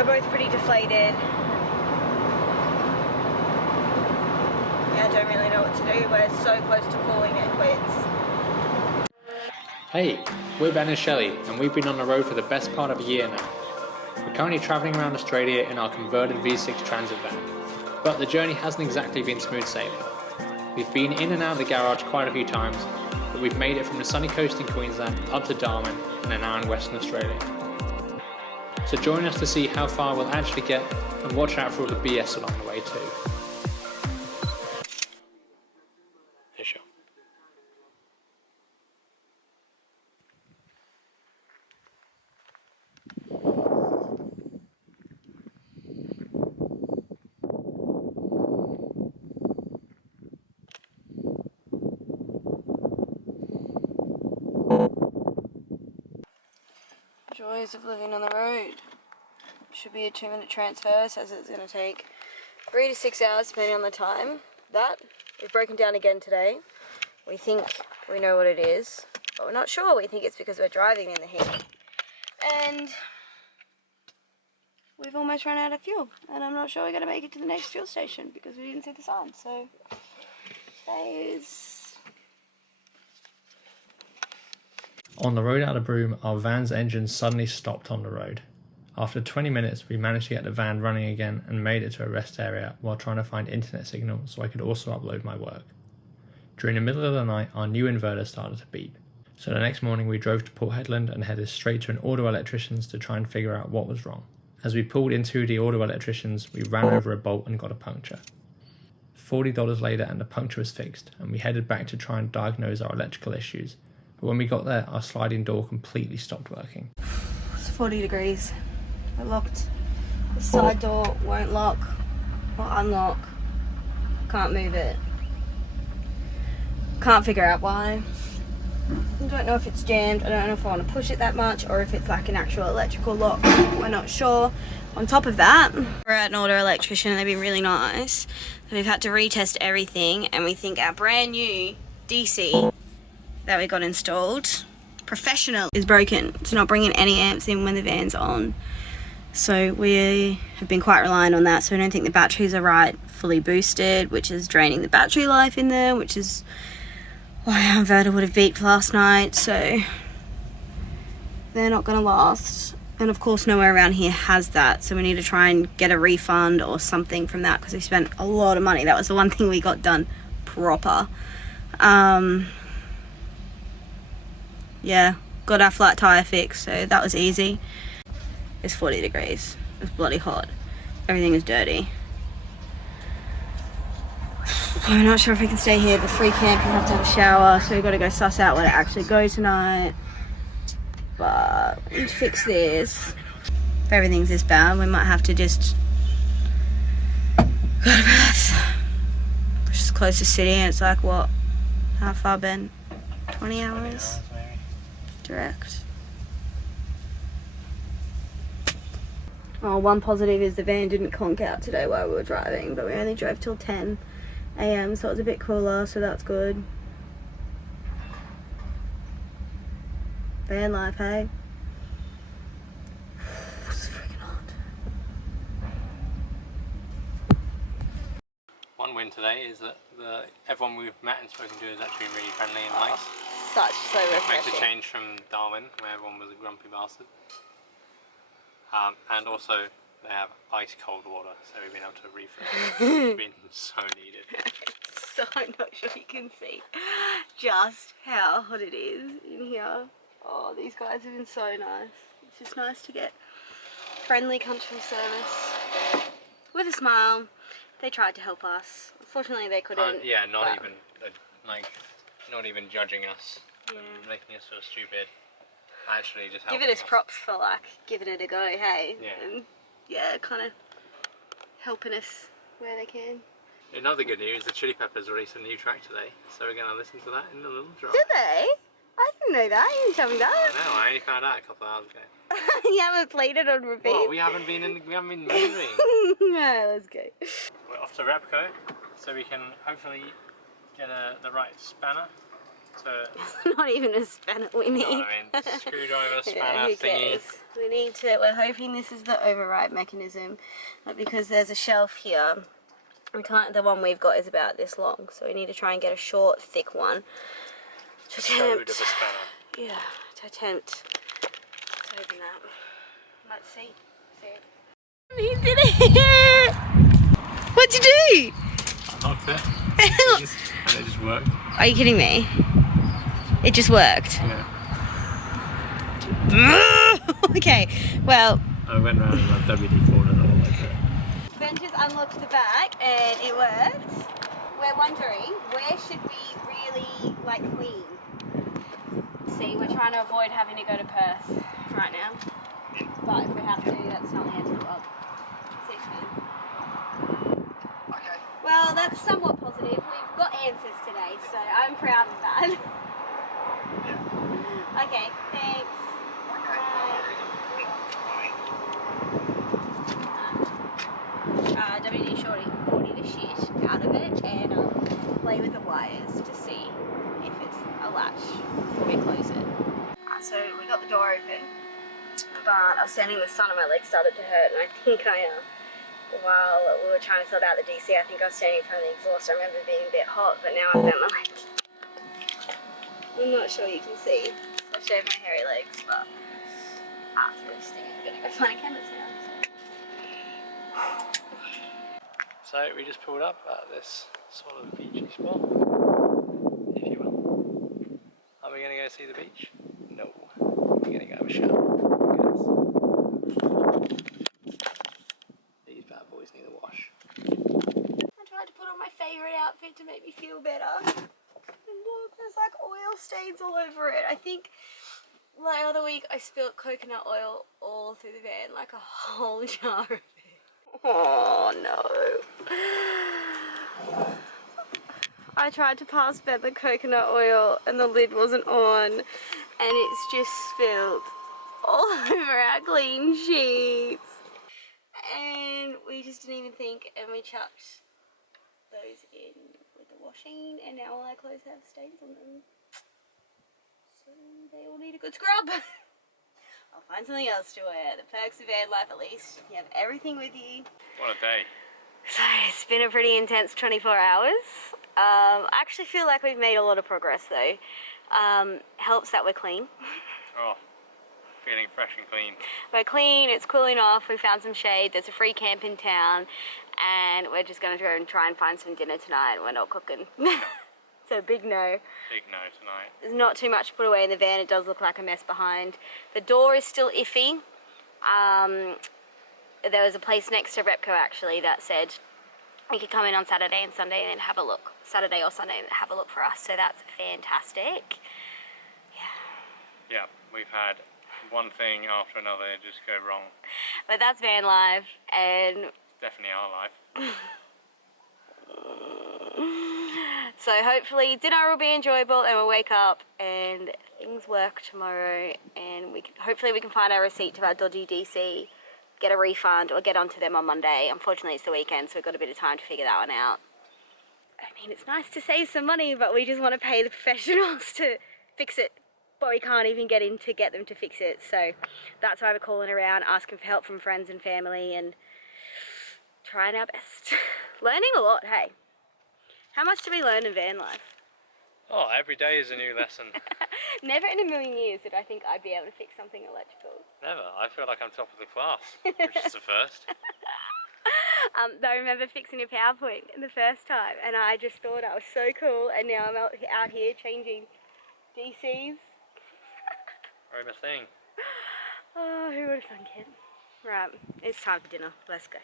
We're both pretty deflated. Yeah, I don't really know what to do. We're so close to calling it quits. Hey, we're Ben and Shelley, and we've been on the road for the best part of a year now. We're currently travelling around Australia in our converted V6 transit van, but the journey hasn't exactly been smooth sailing. We've been in and out of the garage quite a few times, but we've made it from the sunny coast in Queensland up to Darwin and are now in Western Australia. So join us to see how far we'll actually get and watch out for all the BS along the way too. Sure. Joys of living on the road. Should be a 2-minute transfer, says it's going to take 3 to 6 hours depending on the time. That, we've broken down again today. We think we know what it is, but we're not sure. We think it's because we're driving in the heat. And we've almost run out of fuel, and I'm not sure we're going to make it to the next fuel station because we didn't see the sign. So today is... On the road out of Broome, our van's engine suddenly stopped on the road. After 20 minutes, we managed to get the van running again and made it to a rest area while trying to find internet signal so I could also upload my work. During the middle of the night, our new inverter started to beep. So the next morning we drove to Port Hedland and headed straight to an auto electrician's to try and figure out what was wrong. As we pulled into the auto electrician's, we ran over a bolt and got a puncture. $40 later and the puncture was fixed, and we headed back to try and diagnose our electrical issues. But when we got there, our sliding door completely stopped working. It's 40 degrees. We're locked. The side door won't lock or unlock. Can't move it. Can't figure out why. I don't know if it's jammed. I don't know if I want to push it that much or if it's like an actual electrical lock. We're not sure. On top of that, we're at an auto electrician and they've been really nice. So we've had to retest everything, and we think our brand new DC that we got installed, professional, is broken. It's not bringing any amps in when the van's on. So we have been quite reliant on that. So I don't think the batteries are fully boosted, which is draining the battery life in there, which is why our inverter would have beeped last night. So they're not going to last. And of course nowhere around here has that. So we need to try and get a refund or something from that because we spent a lot of money. That was the one thing we got done proper. Yeah, got our flat tire fixed, so that was easy. It's 40 degrees. It's bloody hot. Everything is dirty. I'm not sure if we can stay here. The free camp, we have to have a shower, so we've got to go suss out where to actually go tonight. But we need to fix this. If everything's this bad, we might have to just go to Perth, which is the closest city, and it's like, what? How far, Ben? 20 hours? Direct. Oh, one positive is the van didn't conk out today while we were driving, but we only drove till 10 AM, so it was a bit cooler, so that's good. Van life, hey? It's freaking hot. One win today is that everyone we've met and spoken to has actually been really friendly and nice. So refreshing. Makes a change from Darwin, where everyone was a grumpy bastard. And also, they have ice cold water, so we've been able to refill it. It's been so needed. So I'm not sure you can see just how hot it is in here. Oh, these guys have been so nice. It's just nice to get friendly country service with a smile. They tried to help us. Unfortunately, they couldn't. Yeah, not even judging us, yeah, and making us feel stupid. Actually, just giving us props for like giving it a go. Hey, yeah, and yeah, kind of helping us where they can. Another good news: the Chili Peppers released a new track today, so we're gonna listen to that in a little drive. Did they? I didn't know that. You didn't tell me that. No, I only found out a couple of hours ago. You haven't played it on repeat. Well, we haven't been moving. No, let's go. We're off to Repco, so we can hopefully get the right spanner So, Not even a spanner we need. you know what I mean? Screwdriver, spanner, Yeah, who thingy. cares? We need to, we're hoping this is the override mechanism, but because there's a shelf here, we can't, the one we've got is about this long, so we need to try and get a short, thick one to Code of a spanner. yeah, to attempt to open that. Let's see. He did it! What'd you do? I knocked it. And it just worked. Are you kidding me? It just worked. Yeah. Okay, well. I went around and like WD-4'd and all like that. Ben just unlocked the back and it worked. We're wondering, where should we really like clean? See, we're trying to avoid having to go to Perth right now. But if we have to, that's not the end of the world. See you soon. Okay. Well, that's somewhat positive. We've got answers today, so I'm proud of that. Yeah. Okay, thanks. WD-40 the shit out of it and play with the wires to see if it's a latch before we close it. So we got the door open, but I was standing in the sun and my legs started to hurt, and I think while we were trying to sort out the DC, I think I was standing in front of the exhaust. I remember being a bit hot, but now I've bent my leg. I'm not sure you can see. I shaved my hairy legs, but it's really stinging. I'm gonna go find a chemist now. So we just pulled up at this sort of beachy spot, if you will. Are we going to go see the beach? No. We're going to go have a shower. These bad boys need a wash. I tried to put on my favourite outfit to make me feel better. And look, there's like oil stains all over it. I think the other week I spilled coconut oil all through the van, like a whole jar of it. Oh no. I tried to pass Ben the coconut oil and the lid wasn't on and it's just spilled all over our clean sheets. And we just didn't even think, and we chucked those in with the washing, and now all our clothes have stains on them. So they all need a good scrub. I'll find something else to wear. The perks of van life, at least. You have everything with you. What a day. So it's been a pretty intense 24 hours. I actually feel like we've made a lot of progress though. Helps that we're clean. Oh, feeling fresh and clean. We're clean, it's cooling off, we found some shade, there's a free camp in town, and we're just going to go and try and find some dinner tonight. We're not cooking. So big no. Big no tonight. There's not too much to put away in the van. It does look like a mess behind. The door is still iffy. There was a place next to Repco actually that said we could come in on Saturday and Sunday and then have a look. Saturday or Sunday and have a look for us. So that's fantastic. Yeah, we've had one thing after another just go wrong. But that's van life, and it's definitely our life. So hopefully dinner will be enjoyable and we'll wake up and things work tomorrow, and hopefully we can find our receipt to our dodgy DC, get a refund or get onto them on Monday. Unfortunately it's the weekend, so we've got a bit of time to figure that one out. I mean, it's nice to save some money, but we just want to pay the professionals to fix it, but we can't even get in to get them to fix it. So that's why we're calling around, asking for help from friends and family and trying our best. Learning a lot, hey. How much do we learn in van life? Oh, every day is a new lesson. Never in a million years did I think I'd be able to fix something electrical. Never. I feel like I'm top of the class, which is the first. I remember fixing a PowerPoint the first time, and I just thought I was so cool, and now I'm out here changing DCs. I'm a thing. Oh, who would have thunk it? Right, it's time for dinner. Let's go.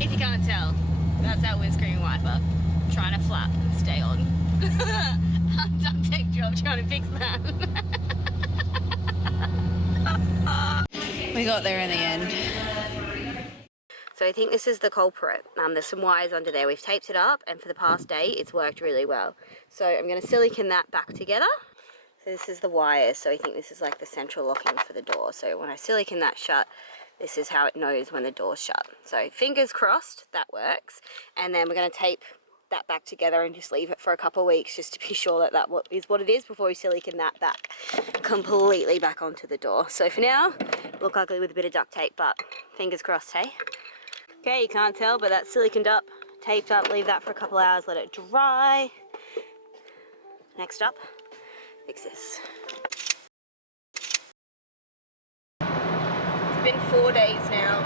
If you can't tell, that's our windscreen wiper trying to flap and stay on. Unduct tech job trying to fix that. We got there in the end. So I think this is the culprit. There's some wires under there. We've taped it up, and for the past day it's worked really well. So I'm going to silicone that back together. So this is the wire, so I think this is like the central locking for the door. So when I silicone that shut, this is how it knows when the door's shut. So fingers crossed that works. And then we're going to tape that back together and just leave it for a couple of weeks just to be sure that that is what it is before we silicone that back completely back onto the door. So for now, look ugly with a bit of duct tape, but fingers crossed, hey? Okay, you can't tell, but that's siliconed up, taped up, leave that for a couple hours, let it dry. Next up, fix this. It's been 4 days now.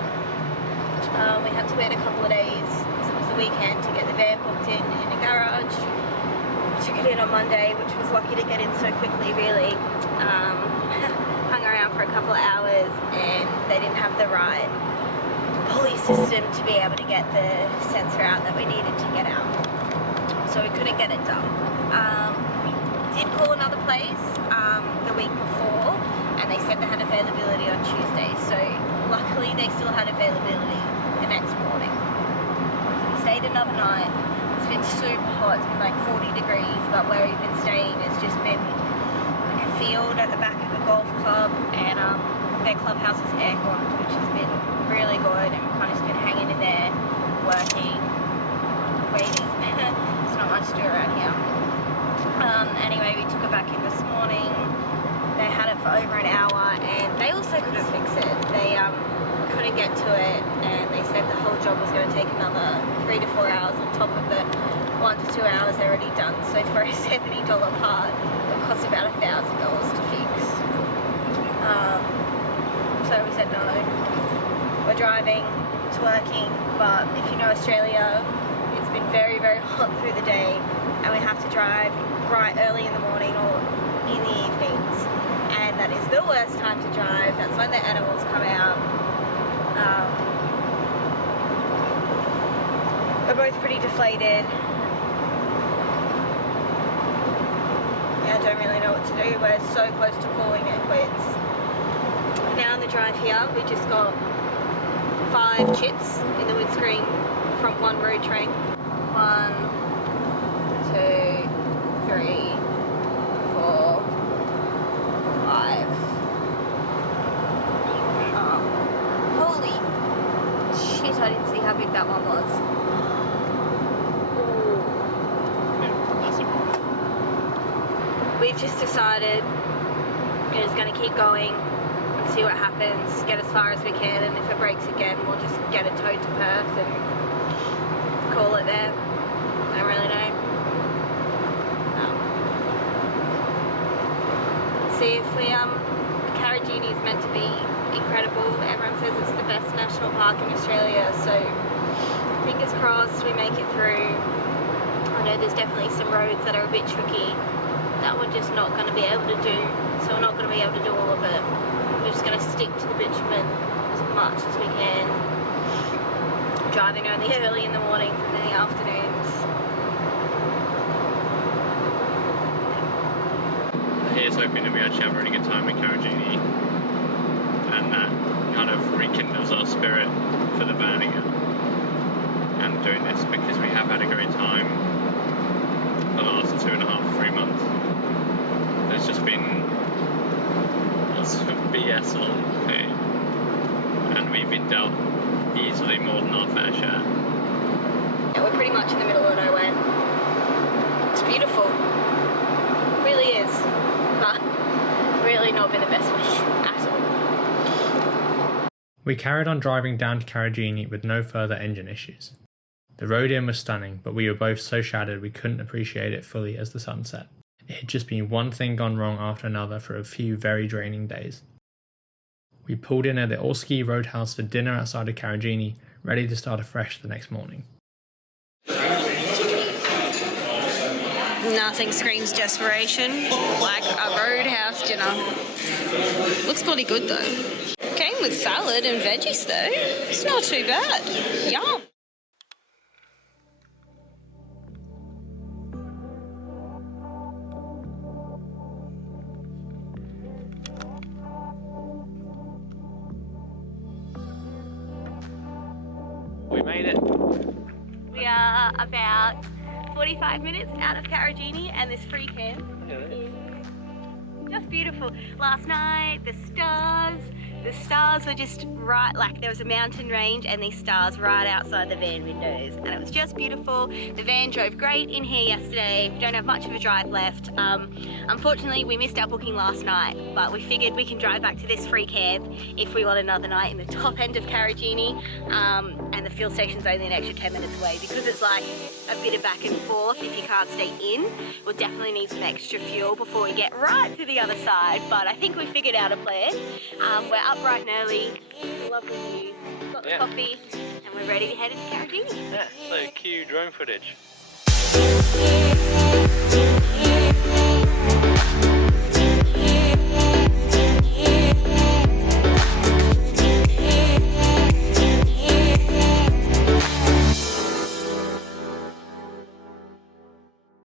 We had to wait a couple of days because it was the weekend to get the van booked in the garage. Took it in on Monday, which was lucky to get in so quickly, really. Hung around for a couple of hours and they didn't have the right pulley system to be able to get the sensor out that we needed to get out. So we couldn't get it done. Did call another place the week before and they said they had availability on Tuesday. So luckily they still had availability the next morning. We stayed another night. It's been super hot. It's been like 40 degrees, but where we've been staying has just been like a field at the back of a golf club, and their clubhouse is airconned, which has been really good, and we've kind of just been hanging in there, working, waiting. There's not much to do around here. Anyway, we took it back in this morning. They had it for over an hour and they also couldn't fix it. They couldn't get to it and they said the whole job was going to take another 3 to 4 hours on top of the 1 to 2 hours they're already done. So for a $70 part, it costs about $1,000 to fix. So we said no. We're driving, it's working, but if you know Australia, it's been very, very hot through the day and we have to drive right early in the morning or in the evenings, and that is the worst time to drive. That's when the animals come out. We're both pretty deflated. Yeah, I don't really know what to do. We're so close to calling it quits. Now on the drive here, we just got 5 chips in the windscreen from one road train. 1, 2, 3, 4, 5. Holy shit, I didn't see how big that one was. We've just decided we're just going to keep going and see what happens, get as far as we can, and if it breaks again we'll just get it towed to Perth and call it there. I don't really know. See if we, Karijini is meant to be incredible. Everyone says it's the best national park in Australia, so fingers crossed we make it through. I know there's definitely some roads that are a bit tricky that we're just not going to be able to do, so we're not going to be able to do all of it. We're just going to stick to the bitumen as much as we can, driving only early in the mornings and in the afternoons. Here's hoping that we actually have a really good time in Karijini and that kind of rekindles our spirit for the van again and doing this, because we have had a great time the last 2.5, 3 months. There's just been lots of BS on, okay? And we've been dealt easily more than our fair share. Yeah, we're pretty much in the middle of nowhere. It's beautiful. It really is. But really not been the best week at all. We carried on driving down to Karijini with no further engine issues. The road in was stunning, but we were both so shattered we couldn't appreciate it fully as the sun set. It had just been one thing gone wrong after another for a few very draining days. We pulled in at the All-Ski Roadhouse for dinner outside of Karijini, ready to start afresh the next morning. Nothing screams desperation like a roadhouse dinner. Looks bloody good though. Came with salad and veggies though. It's not too bad. Yum. We made it. We are about 45 minutes out of Karijini and this free camp is just beautiful. Last night, the stars, the The stars were just right, like there was a mountain range and these stars right outside the van windows, and it was just beautiful. The van drove great in here yesterday. We don't have much of a drive left. Unfortunately, we missed our booking last night, but we figured we can drive back to this free camp if we want another night in the top end of Karijini, and the fuel station's only an extra 10 minutes away. Because it's like a bit of back and forth, if you can't stay in, we'll definitely need some extra fuel before we get right to the other side, but I think we figured out a plan. We're up bright and early, lovely view, got the coffee, and we're ready to head into Karijini. Yeah, so cue drone footage.